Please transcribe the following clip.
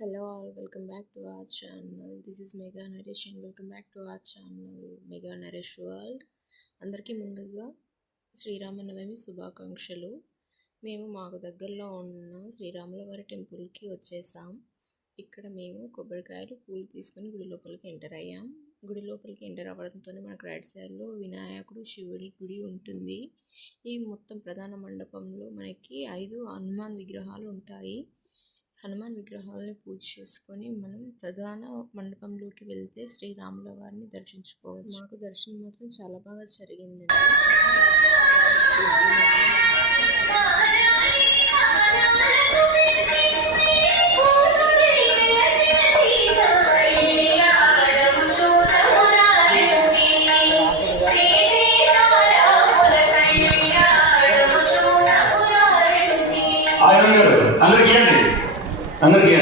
Hello all, welcome back to our channel. This is Mega Naresh and welcome back to our channel Mega Naresh World. అందరికీ ముందుగా శ్రీరామనవమి శుభాకాంక్షలు. మేము మాకు దగ్గరలో ఉన్న శ్రీరాముల వారి టెంపుల్కి వచ్చేసాం. ఇక్కడ మేము కొబ్బరికాయలు పూలు తీసుకొని గుడి లోపలికి ఎంటర్ అయ్యాం. గుడి లోపలికి ఎంటర్ అవ్వడంతోనే మనకు రైట్ సైడ్లో వినాయకుడు శివుడి గుడి ఉంటుంది. ఈ మొత్తం ప్రధాన మండపంలో మనకి 5 హనుమాన్ విగ్రహాలు ఉంటాయి. హనుమాన్ విగ్రహాలని పూజ చేసుకొని మనం ప్రధాన మండపంలోకి వెళ్తే శ్రీరాముల వారిని దర్శించుకోవచ్చు. మాకు దర్శనం మాత్రం చాలా బాగా జరిగిందండి. అందరికీ